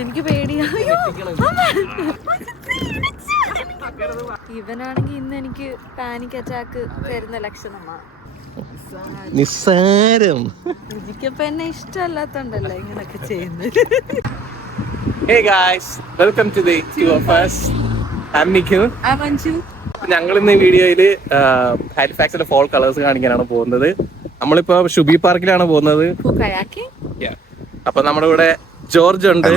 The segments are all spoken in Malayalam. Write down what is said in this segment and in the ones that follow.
എനിക്ക് പേടിയാ. ഇവനാണെങ്കിൽ ഇന്ന് എനിക്ക് പാനിക് അറ്റാക്ക് തരുന്ന ലക്ഷണമാണ്. നിസ്സാരം. ഇതിക്കപ്പോ എന്നെ ഇഷ്ടമല്ലാത്തോണ്ടല്ലോ ഇങ്ങനൊക്കെ ചെയ്യുന്നത്. Hey guys, welcome to the two of us. I'm Nikhil. I'm Anju. ഞങ്ങൾ ഇന്ന് ഈ വീഡിയോയില് ഹാലിഫാക്സിലെ ഫോൾ കളേഴ്സ് കാണിക്കാനാണ് പോകുന്നത്. നമ്മളിപ്പോ ഷുബി പാർക്കിലാണ് പോകുന്നത്. അപ്പൊ നമ്മുടെ ഇവിടെ ജോർജ് ഉണ്ട്.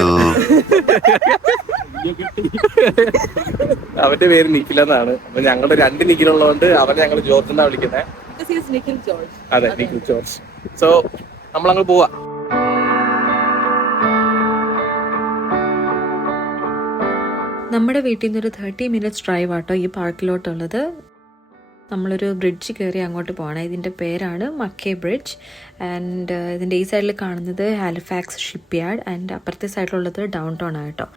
അവന്റെ പേര് നിഖിൽ എന്നാണ്. അപ്പൊ ഞങ്ങളുടെ 2 നിഖിലുള്ളതുകൊണ്ട് അവനെ ഞങ്ങൾ ജോർജ് എന്നാ വിളിക്കുന്നത്. അതെ, നിഖിൽ ജോർജ്. സോ നമ്മളങ്ങ് പോവാ. നമ്മുടെ വീട്ടിൽ നിന്നൊരു 30 minutes ഡ്രൈവ് ആട്ടോ ഈ പാർക്കിലോട്ടുള്ളത്. നമ്മളൊരു ബ്രിഡ്ജ് കയറി അങ്ങോട്ട് പോകണം. ഇതിൻ്റെ പേരാണ് മക്കേ ബ്രിഡ്ജ്. ആൻഡ് ഇതിൻ്റെ ഈ സൈഡിൽ കാണുന്നത് ഹാലിഫാക്സ് ഷിപ്പ് യാർഡ് ആൻഡ് അപ്പുറത്തെ സൈഡിലുള്ളത് ഡൗൺ ടൗൺ ആട്ടോ.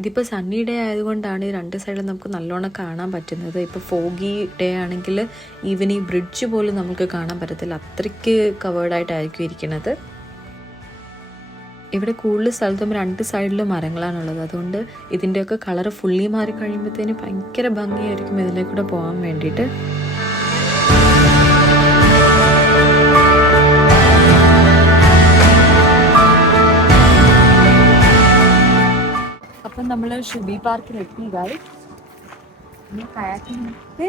ഇതിപ്പോൾ സണ്ണി ഡേ ആയതുകൊണ്ടാണ് ഈ 2 സൈഡിൽ നമുക്ക് നല്ലോണം കാണാൻ പറ്റുന്നത്. ഇപ്പോൾ ഫോഗി ഡേ ആണെങ്കിൽ ഈവൻ ഈ ബ്രിഡ്ജ് പോലും നമുക്ക് കാണാൻ പറ്റത്തില്ല, അത്രയ്ക്ക് കവേർഡായിട്ടായിരിക്കും ഇരിക്കുന്നത്. ഇവിടെ കൂടുതൽ സ്ഥലത്തും 2 സൈഡിലും മരങ്ങളാണുള്ളത്. അതുകൊണ്ട് ഇതിൻ്റെയൊക്കെ കളർ ഫുള്ളി മാറി കഴിയുമ്പോഴത്തേന് ഭയങ്കര ഭംഗിയായിരിക്കും ഇതിലെ കൂടെ പോകാൻ വേണ്ടിയിട്ട്. അപ്പം നമ്മൾ ഷുബി പാർക്കിൽ എത്തി.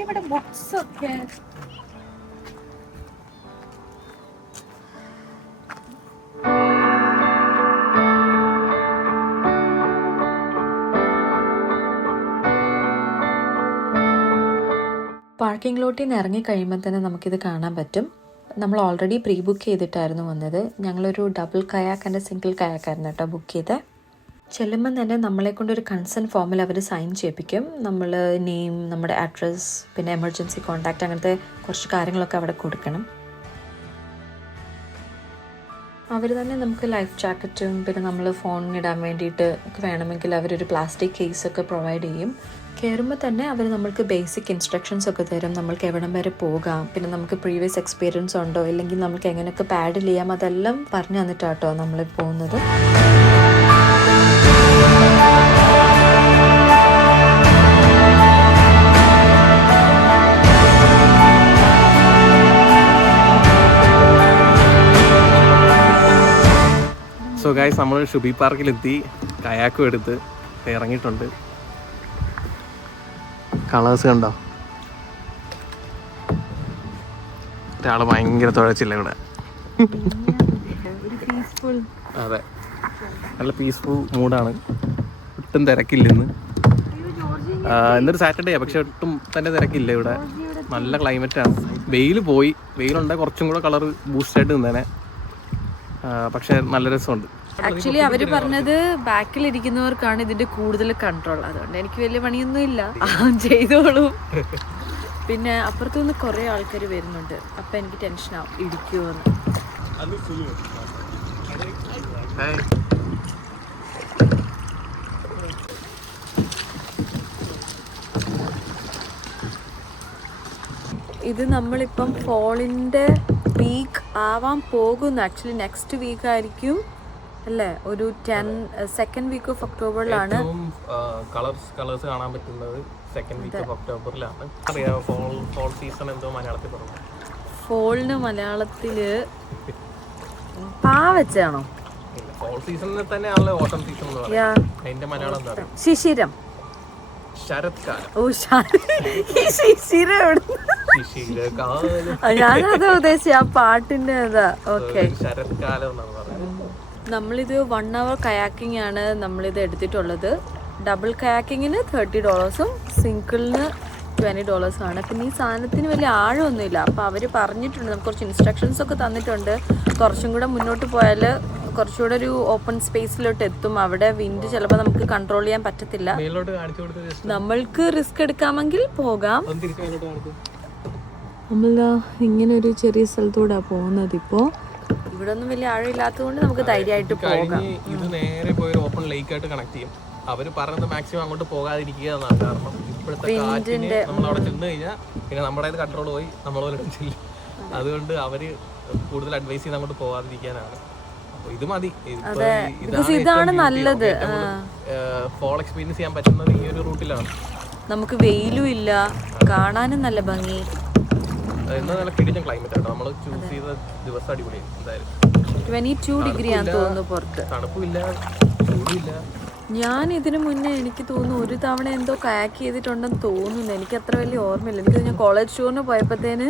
ഇവിടെ ബുക്സ് ഒക്കെ പാർക്കിംഗ് ലോട്ടിൽ നിന്ന് ഇറങ്ങി കഴിയുമ്പോൾ തന്നെ നമുക്കിത് കാണാൻ പറ്റും. നമ്മൾ ഓൾറെഡി പ്രീ ബുക്ക് ചെയ്തിട്ടായിരുന്നു വന്നത്. ഞങ്ങളൊരു ഡബിൾ കയാക്ക് ആൻഡ് സിംഗിൾ കയാക്കായിരുന്നു കേട്ടോ ബുക്ക് ചെയ്ത്. ചെല്ലുമ്പം തന്നെ നമ്മളെ കൊണ്ടൊരു കൺസേൺ ഫോമിൽ അവർ സൈൻ ചെയ്യിപ്പിക്കും. നമ്മൾ നെയിം, നമ്മുടെ അഡ്രസ്സ്, പിന്നെ എമർജൻസി കോൺടാക്റ്റ്, അങ്ങനത്തെ കുറച്ച് കാര്യങ്ങളൊക്കെ അവിടെ കൊടുക്കണം. അവർ തന്നെ നമുക്ക് ലൈഫ് ജാക്കറ്റും പിന്നെ നമ്മൾ ഫോണിനിടാൻ വേണ്ടിയിട്ട് വേണമെങ്കിൽ അവരൊരു പ്ലാസ്റ്റിക് കേസൊക്കെ പ്രൊവൈഡ് ചെയ്യും. കയറുമ്പോൾ തന്നെ അവർ നമ്മൾക്ക് ബേസിക് ഇൻസ്ട്രക്ഷൻസ് ഒക്കെ തരും. നമ്മൾക്ക് എവിടം വരെ പോകാം, പിന്നെ നമുക്ക് പ്രീവിയസ് എക്സ്പീരിയൻസ് ഉണ്ടോ, ഇല്ലെങ്കിൽ നമുക്ക് എങ്ങനെയൊക്കെ പാഡിൽ ചെയ്യാം, അതെല്ലാം പറഞ്ഞു തന്നിട്ടാട്ടോ നമ്മൾ പോകുന്നത്. സോ ഗൈസ്, നമ്മൾ ഷുബി പാർക്കിലെത്തി. കയാക്കും എടുത്ത് ഇറങ്ങിയിട്ടുണ്ട്. കളേഴ്സ് കണ്ടോ? ഒരാള് ഭയങ്കര തുഴച്ചില്ല ഇവിടെ. അതെ, നല്ല പീസ്ഫുൾ മൂഡാണ്. ഒട്ടും തിരക്കില്ല ഇന്ന്. ഇന്നൊരു സാറ്റർഡേ, പക്ഷെ ഒട്ടും തന്നെ തിരക്കില്ല ഇവിടെ. നല്ല ക്ലൈമറ്റാണ്. വെയിൽ പോയി. വെയിലുണ്ടെങ്കിൽ കുറച്ചും കൂടെ കളർ ബൂസ്റ്റായിട്ട് നിന്നേനെ. പക്ഷെ നല്ല രസമുണ്ട്. ആക്ച്വലി അവര് പറഞ്ഞത് ബാക്കിലിരിക്കുന്നവർക്കാണ് ഇതിന്റെ കൂടുതൽ കൺട്രോൾ. അതുകൊണ്ട് എനിക്ക് വലിയ പണിയൊന്നും ഇല്ല, ചെയ്തോളൂ. പിന്നെ അപ്പുറത്തുനിന്ന് കുറെ ആൾക്കാർ വരുന്നുണ്ട്. അപ്പൊ എനിക്ക് ടെൻഷനാവും ഇടിക്കുമോന്ന്. ഇത് നമ്മളിപ്പം ഫോളിന്റെ വീക്ക് ആവാൻ പോകുന്നു. ആക്ച്വലി നെക്സ്റ്റ് വീക്ക് ആയിരിക്കും അല്ലേ? ഒരു 2nd week of ഒക്ടോബറിലാണ് കളേഴ്സ് കാണാൻ പറ്റുന്നത്. 2nd week of ഒക്ടോബറിലാണ്. അറിയാമോ ഫോൾ സീസൺ എന്തോ മലയാളത്തിൽ പറഞ്ഞു? ഫോളിന് മലയാളത്തില് പാവച്ചാണോ? ഫോൾ സീസണിൽ തന്നെയാണല്ലോ ഓട്ടം സീസൺ എന്ന് പറയുന്നത്. അതിന്റെ മലയാളം എന്താ? ശിശിരം. ശരത്കാലം. ഓ, ശിശിരം. ഞാനതാ ഉദ്ദേശിച്ച ആ പാട്ടിന്റെ അതാ. ഓക്കെ, ശരത്കാലം എന്നാണ് പറയുന്നത്. നമ്മളിത് 1 hour കയാക്കിംഗ് ആണ് നമ്മളിത് എടുത്തിട്ടുള്ളത്. ഡബിൾ കയാക്കിങ്ങിന് $30, സിംഗിളിന് $20 ആണ്. പിന്നെ ഈ സാധനത്തിന് വലിയ ആഴമൊന്നുമില്ല. അപ്പോൾ അവർ പറഞ്ഞിട്ടുണ്ട്, നമുക്ക് കുറച്ച് ഇൻസ്ട്രക്ഷൻസ് ഒക്കെ തന്നിട്ടുണ്ട്. കുറച്ചും കൂടെ മുന്നോട്ട് പോയാൽ കുറച്ചുകൂടെ ഒരു ഓപ്പൺ സ്പേസിലോട്ട് എത്തും. അവിടെ വിൻഡ് ചിലപ്പോൾ നമുക്ക് കൺട്രോൾ ചെയ്യാൻ പറ്റത്തില്ല. നമ്മൾക്ക് റിസ്ക് എടുക്കാമെങ്കിൽ പോകാം. നമ്മൾ ഇങ്ങനെ ഒരു ചെറിയ സ്ഥലത്തൂടെ പോകുന്നത്. ഇപ്പോൾ ഇവിടെ ഒന്നും വലിയ ആഴമില്ലാത്തതുകൊണ്ട് നമുക്ക് ധൈര്യമായിട്ട് പോകാം. ഇത് നേരെ പോയി ഓപ്പൺ ലേക്ക് ആയിട്ട് കണക്ട് ചെയ്യും. അവര് പറയുന്നത് മാക്സിമം അങ്ങോട്ട് പോകാതിരിക്കുക എന്നാണ്. കാരണം ഇപ്പോഴത്തെ കാറ്റിന് നമ്മൾ അവിടെ ചെന്ന് കഴിഞ്ഞാൽ പിന്നെ നമ്മുടെ കൺട്രോൾ പോയി, നമ്മളോട് ചെല്ലും. അതുകൊണ്ട് അവര് കൂടുതൽ അഡ്വൈസ് ചെയ്യുന്ന അങ്ങോട്ട് പോകാതിരിക്കാനാണ്. അപ്പോൾ ഇത് മതി. ഇതാണ് നല്ലത്. ഫോൾ എക്സ്പീരിയൻസ് ചെയ്യാൻ പറ്റുന്നത് ഈ ഒരു റൂട്ടിലാണ്. നമുക്ക് വെയിലും ഇല്ല, കാണാനും നല്ല ഭംഗി. എന്നാ നല്ല കിടിലൻ ക്ലൈമറ്റ് ആണ്. നമ്മൾ ചൂസ് ചെയ്ത ദിവസം അടിപൊളിയാണ് എന്തായാലും. 22 ഡിഗ്രി ആണെന്ന് തോന്നുന്നു പുറത്ത്. തണുപ്പില്ല, ചൂടില്ല. ഞാൻ ഇതിനു മുന്നേ എനിക്ക് തോന്നുന്നു ഒരു തവണ എന്തോ കയാക്ക് ചെയ്തിട്ടുണ്ടെന്ന് തോന്നുന്നു. എനിക്ക് അത്ര വലിയ ഓർമ്മയില്ല. എനിക്ക് ഞാൻ കോളേജ് ടൂറിന് പോയപ്പോഴത്തേന്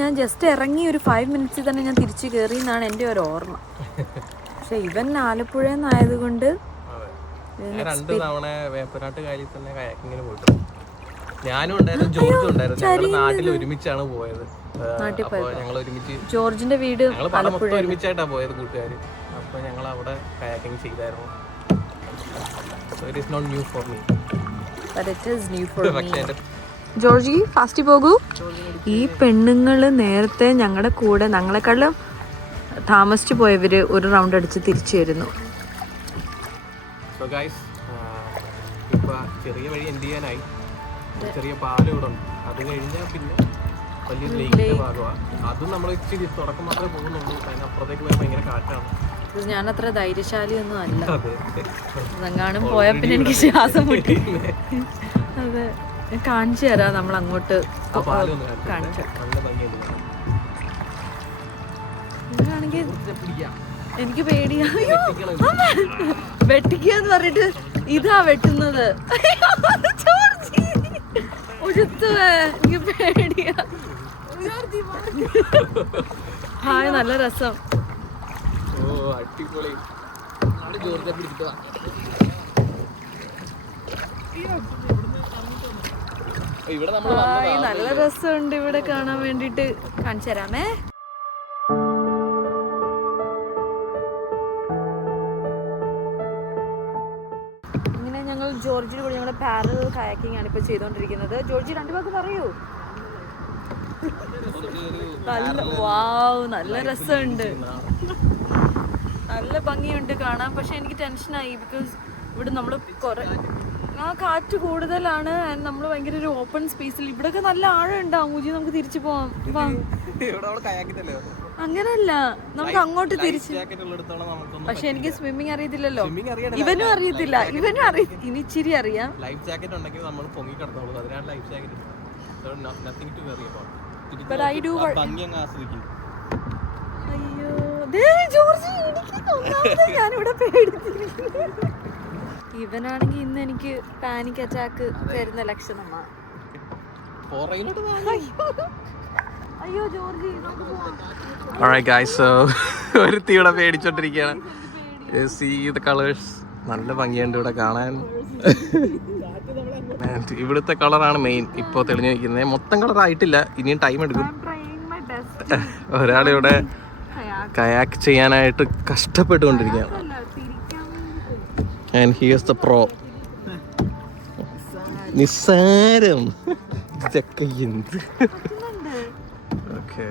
ഞാൻ ജസ്റ്റ് ഇറങ്ങി ഒരു 5 മിനിറ്റ്സിൽ തന്നെ ഞാൻ തിരിച്ചു കയറി എന്നാണ് എൻ്റെ ഒരു ഓർമ്മ. പക്ഷെ ഇവൻ ആലപ്പുഴയിൽ നിന്നായതുകൊണ്ട് 2 തവണ വേപ്പനാട്ട് കായലിൽ തന്നെ കയാക്കിങ്ങിന് പോയിട്ടുണ്ട്. ഞാനും ഉണ്ടായിരുന്നു, ജോർജും ഉണ്ടായിരുന്നു. ഞങ്ങൾ നാട്ടിൽ ഒരുമിച്ചാണ് പോയത്. ഞങ്ങൾ ഒരുമിച്ച് ജോർജിന്റെ വീട് മൊത്തം ഒരുമിച്ചായിട്ടാണ് പോയത് കൂട്ടുകാർ. അപ്പൊ ഞങ്ങൾ അവിടെ കയാക്കിങ് ചെയ്തായിരുന്നു. So it is not new for me. But it is new for me. Georgie fast പോകൂ. ഈ പെണ്ണുങ്ങള് നേരത്തെ ഞങ്ങളുടെ കൂടെ ഞങ്ങളെക്കാളും താമസിച്ചു പോയവര് ഒരു റൗണ്ട് അടിച്ച് തിരിച്ചു വരുന്നു. So guys, ഇപ്പൊ ചെറിയ വഴി എന്ത് ചെയ്യാനായി, ചെറിയ പാലം ഇവിടെ ഉണ്ട്. അത് കഴിഞ്ഞാൽ പിന്നെ വലിയൊരു ലേക്കിന്റെ ഭാഗമാണ്. അതും നമ്മൾ ഇച്ചിരി തുടക്കം മാത്രമേ പോകുന്നുള്ളൂ. അതിനപ്പുറത്തേക്ക് പോയാൽ ഭയങ്കര കാറ്റാണ്. ഞാൻ അത്ര ധൈര്യശാലിയൊന്നും അല്ല. അതെങ്ങാനും പോയാൽ പിന്നെ എനിക്ക് ശ്വാസം മുട്ടി. അതെ, ഞാൻ കാണിച്ചു തരാം. നമ്മൾ അങ്ങോട്ട് കാണിച്ചു. ഇതാണെങ്കിൽ എനിക്ക് പേടിയാ. വെട്ടിക്കാന്ന് പറഞ്ഞിട്ട് ഇതാ വെട്ടുന്നത്. എനിക്ക് പേടിയാ. ഹായ്, നല്ല രസം. നല്ല രസമുണ്ട് ഇവിടെ കാണാൻ വേണ്ടിട്ട്. കാണിച്ചു തരാമേ. ഇങ്ങനെ ഞങ്ങൾ ജോർജിയുടെ കൂടെ ഞങ്ങളുടെ പാരലൽ കയാക്കിംഗ് ആണ് ഇപ്പൊ ചെയ്തോണ്ടിരിക്കുന്നത്. ജോർജി 2 വാക്ക് പറയൂ. നല്ല രസമുണ്ട്, നല്ല ഭംഗിയുണ്ട് കാണാൻ. പക്ഷെ എനിക്ക് ടെൻഷനായി. ബിക്കോസ് ഇവിടെ നമ്മൾ കുറെ കാറ്റ് കൂടുതലാണ്. നമ്മൾ ഭയങ്കര ഒരു ഓപ്പൺ സ്പേസിൽ. ഇവിടെയൊക്കെ നല്ല ആഴം ഉണ്ടാവും. ഊജി നമുക്ക് തിരിച്ചു പോവാം. അങ്ങനല്ല, നമുക്ക് അങ്ങോട്ട് തിരിച്ച്. പക്ഷെ എനിക്ക് സ്വിമ്മിങ് അറിയത്തില്ലല്ലോ. ഇവനും അറിയത്തില്ല. ഇനി ഇച്ചിരി അറിയാം. ലൈഫ് ജാക്കറ്റ് ഉണ്ടെങ്കിൽ നമ്മൾ പൊങ്ങി കിടന്നോളൂ. അതിനാണ് life jacket. Nothing to worry about. But I do ഭംഗി അങ്ങ് ആസ്വദിക്കും. അയ്യോ ജോർജി, ഞാനിവിടെ പേടിച്ചിരിക്കുന്നു. ഇവനാണെങ്കിൽ ഇന്ന് എനിക്ക് പാനിക് അറ്റാക്ക് തരുന്ന ലക്ഷണമാണ്. അയ്യോ ജോർജി, Alright guys, so ഒരുത്തി ഇവിടെ പേടിച്ചോണ്ടിരിക്കുകയാണ്. See the colors. നല്ല ഭംഗിയുണ്ട് ഇവിടെ കാണാൻ. ഇവിടുത്തെ കളറാണ് മെയിൻ ഇപ്പോൾ തെളിഞ്ഞു നിൽക്കുന്നത്. മൊത്തം കളർ ആയിട്ടില്ല, ഇനിയും ടൈം എടുക്കും. ഒരാളിവിടെ കയാക്ക് ചെയ്യാനായിട്ട് കഷ്ടപ്പെട്ടുകൊണ്ടിരിക്കുകയാണ്. And here's the pro. നിസ്സാരം ഇതൊക്കെ എന്ത്. ഓക്കെ,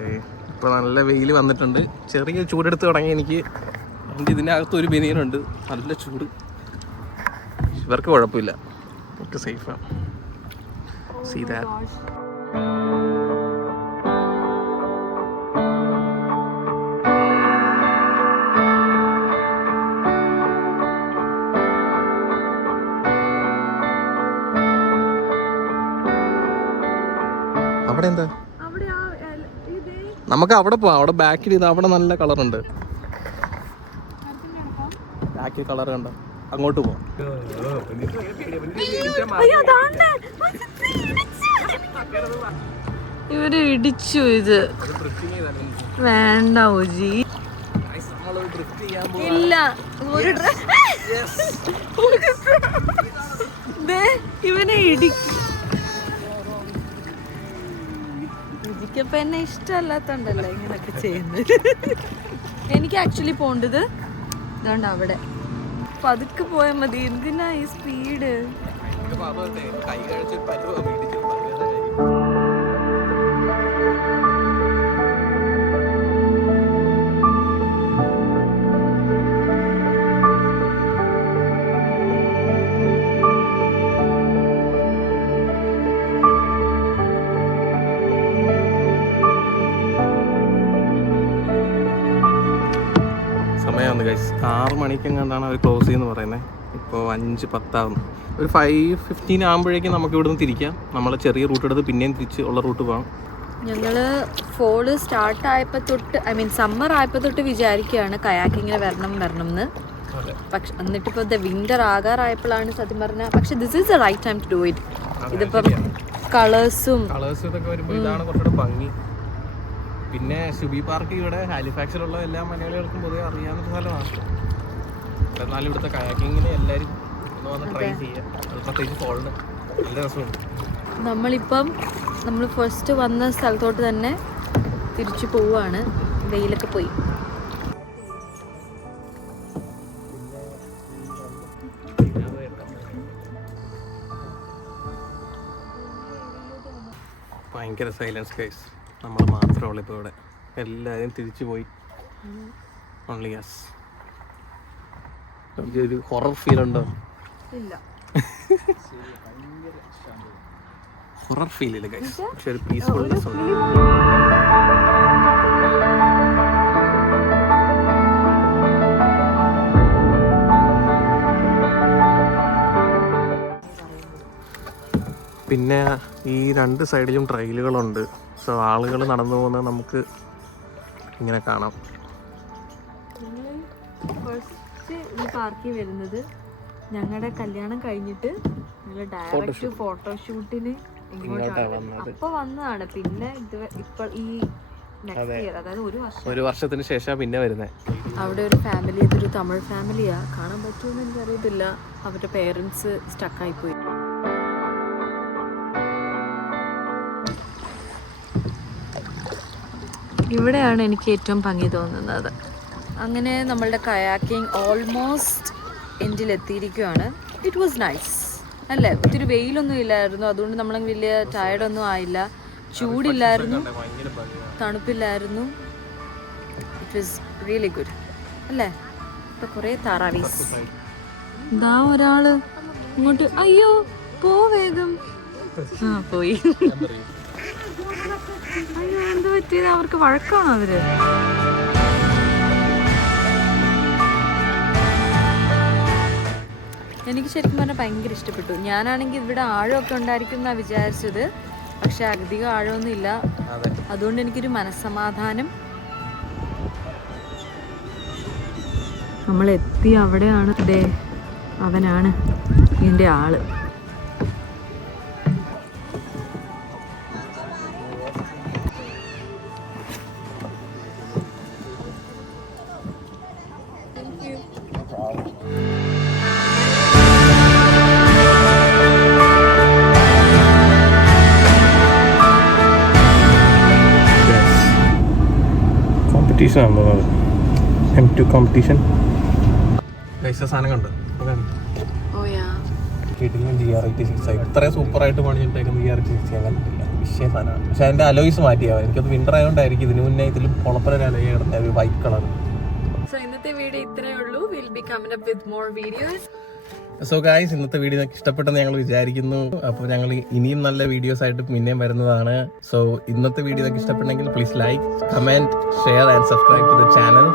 ഇപ്പോൾ നല്ല വെയിൽ വന്നിട്ടുണ്ട്. ചെറിയ ചൂടെടുത്ത് തുടങ്ങി എനിക്ക്. ഇതിനകത്ത് ഒരു ബനിയനുണ്ട്, നല്ല ചൂട്. ഇവർക്ക് കുഴപ്പമില്ല, ഒക്കെ സേഫാണ്. See that? അവിടെ എന്താ? നമുക്ക് അവിടെ പോവാം. അവിടെ ബാക്കിൽ ഇത് അവിടെ നല്ല കളറുണ്ട്. ബാക്കിൽ കളർ കണ്ടോ? അങ്ങോട്ട് പോവാം. ഇവര് ഇടിച്ചു. ഇത് വേണ്ട ഓജി. ഇല്ല, ഇവനെ ഇടിക്കും. ഇപ്പൊ എന്നെ ഇഷ്ടമല്ലാത്തോണ്ടല്ലോ ഇങ്ങനൊക്കെ ചെയ്യുന്നത്. എനിക്ക് ആക്ച്വലി പോണ്ടത് ഇതുകൊണ്ട് അവിടെ പതുക്കെ പോയാൽ മതി. എന്തിനാ ഈ സ്പീഡ്? സമയമാണ് ഗൈസ്. 6 മണിക്കെങ്ങാണ്ടാണ് അവർ ക്ലോസ് ചെയ്യുന്നത് പറയുന്നത്. ഇപ്പോൾ 5:10 ഒരു 5:15 ആകുമ്പോഴേക്കും നമുക്ക് ഇവിടുന്ന് തിരിക്കാം. നമ്മൾ ചെറിയ റൂട്ട് എടുത്ത് പിന്നെയും തിരിച്ച് ഉള്ള റൂട്ട് പോകാം. ഞങ്ങൾ ഫോള് സ്റ്റാർട്ട് ആയപ്പോൾ തൊട്ട് സമ്മർ ആയപ്പോൾ തൊട്ട് വിചാരിക്കുകയാണ് കയാക്കിങ്ങിന് വരണം എന്ന്. പക്ഷെ എന്നിട്ടിപ്പോൾ വിന്റർ ആകാറായപ്പോഴാണ് സത്യം പറഞ്ഞാൽ. പക്ഷെ this is the right time to do it. ഇതിപ്പം കളേഴ്സും ഇതൊക്കെ വരുമ്പോൾ ഇതാണ് കുറച്ചുകൂടെ ഭംഗി. പിന്നെ ഷുബി പാർക്ക് ഇവിടെ ഹാലിഫാക്സിലുള്ള എല്ലാ മലയാളികൾക്കും പൊതുവെ അറിയാവുന്ന സ്ഥലമാണ്. എന്നാലും ഇവിടുത്തെ കയാക്കിങ്ങിന് എല്ലാവരും ഒന്ന് വന്ന് ട്രൈ ചെയ്യാം. പ്രത്യേകിച്ച് ഫോളിന് നല്ല രസമുണ്ട്. നമ്മൾ ഫസ്റ്റ് വന്ന സ്ഥലത്തോട്ട് തന്നെ തിരിച്ചു പോവുകയാണ്. വെയിലൊക്കെ പോയി. ഭയങ്കര സൈലൻസ് ഗൈസ്. നമ്മൾ മാത്രമേ ഉള്ളൂ ഇപ്പോൾ ഇവിടെ. എല്ലാവരും തിരിച്ചു പോയി. Only yes. ഒരു ഹൊറർ ഫീൽ ഉണ്ടോ? ഇല്ല, ഹൊറർ ഫീൽ ഇല്ല ഗൈസ്. പക്ഷെ ഒരു പീസ്ഫുൾനെസ് ഉണ്ട്. പിന്നെ ഈ 2 സൈഡിലും ട്രെയിലുകളുണ്ട്. സോ ആളുകൾ നടന്നു പോകുന്നത് നമുക്ക് ഇങ്ങനെ കാണാം. ഫസ്റ്റ് ഈ പാർക്കിൽ വരുന്നത് ഞങ്ങളുടെ കല്യാണം കഴിഞ്ഞിട്ട് ഞങ്ങൾ ഡയറക്റ്റ് ഫോട്ടോഷൂട്ടിന് അപ്പൊ വന്നതാണ്. പിന്നെ ഇപ്പോൾ ഈ നെക്സ്റ്റ് ഇയർ, അതായത് ഒരു വർഷത്തിന് ശേഷം പിന്നെ വരുന്നത്. അവിടെ ഒരു ഫാമിലി, ഇതൊരു തമിഴ് ഫാമിലിയാ. കാണാൻ പറ്റുമെന്ന് എനിക്കറിയത്തില്ല. അവരുടെ പേരൻസ് സ്റ്റക്കായിപ്പോയി. ഇവിടെയാണ് എനിക്ക് ഏറ്റവും ഭംഗി തോന്നുന്നത്. അങ്ങനെ നമ്മളുടെ കയാക്കിംഗ് ഓൾമോസ്റ്റ് എൻഡിലെത്തിയിരിക്കുകയാണ്. ഇറ്റ് വാസ് നൈസ് അല്ലേ? ഒത്തിരി വെയിലൊന്നും ഇല്ലായിരുന്നു, അതുകൊണ്ട് നമ്മൾ വലിയ ടയർഡൊന്നും ആയില്ല. ചൂടില്ലായിരുന്നു, തണുപ്പില്ലായിരുന്നു. ഇറ്റ് വാസ് റിയലി ഗുഡ് അല്ലേ? ഇപ്പം കുറേ താറാവീസ്. ഇതാ ഒരാള് ഇങ്ങോട്ട്, അയ്യോ പോ വേഗം. പോയി. അയ്യോ, എന്ത് പറ്റിയത്? അവർക്ക് വഴക്കാണോ അവര്? എനിക്ക് ശരിക്കും പറഞ്ഞാൽ ഭയങ്കര ഇഷ്ടപ്പെട്ടു. ഞാനാണെങ്കിൽ ഇവിടെ ആഴമൊക്കെ ഉണ്ടായിരിക്കും എന്നാണ് വിചാരിച്ചത്. പക്ഷെ അധികം ആഴമൊന്നും ഇല്ല. അതുകൊണ്ട് എനിക്കൊരു മനസ്സമാധാനം. നമ്മളെത്തി അവിടെയാണ്. ദേ അവനാണ് ഇതിൻ്റെ ആള്. കോമ്പറ്റീഷൻ ആണോ M2 കോമ്പറ്റീഷൻ? സാധനം കണ്ടു. ഇത്രയും സൂപ്പറായിട്ട് പണിഞ്ഞിട്ടേക്കുന്ന GR86 ഞാൻ കണ്ടിട്ടില്ല. വിഷയ സാധനമാണ്. പക്ഷെ അതിന്റെ അലോയ്സ് മാറ്റിയാവും. എനിക്കത് വിന്റർ ആയതുകൊണ്ടായിരിക്കും. ഇതിന് മുന്നേ ഇതിലും പൊളപ്പര അലോയ് കിടന്ന ഒരു വൈറ്റ് കളർ. ഇന്നത്തെ വീഡിയോ ഇത്രയേ ഉള്ളൂ. We'll be coming up with more videos. So guys, ഇന്നത്തെ വീഡിയോ നിങ്ങൾക്ക് ഇഷ്ടപ്പെട്ടെന്ന് ഞങ്ങൾ വിചാരിക്കുന്നു. അപ്പോൾ ഞങ്ങൾ ഇനിയും നല്ല വീഡിയോസ് ആയിട്ട് പിന്നെയും വരുന്നതാണ്. സോ ഇന്നത്തെ വീഡിയോ നിങ്ങൾക്ക് ഇഷ്ടപ്പെട്ടെങ്കിൽ please like, comment, share and subscribe to the channel.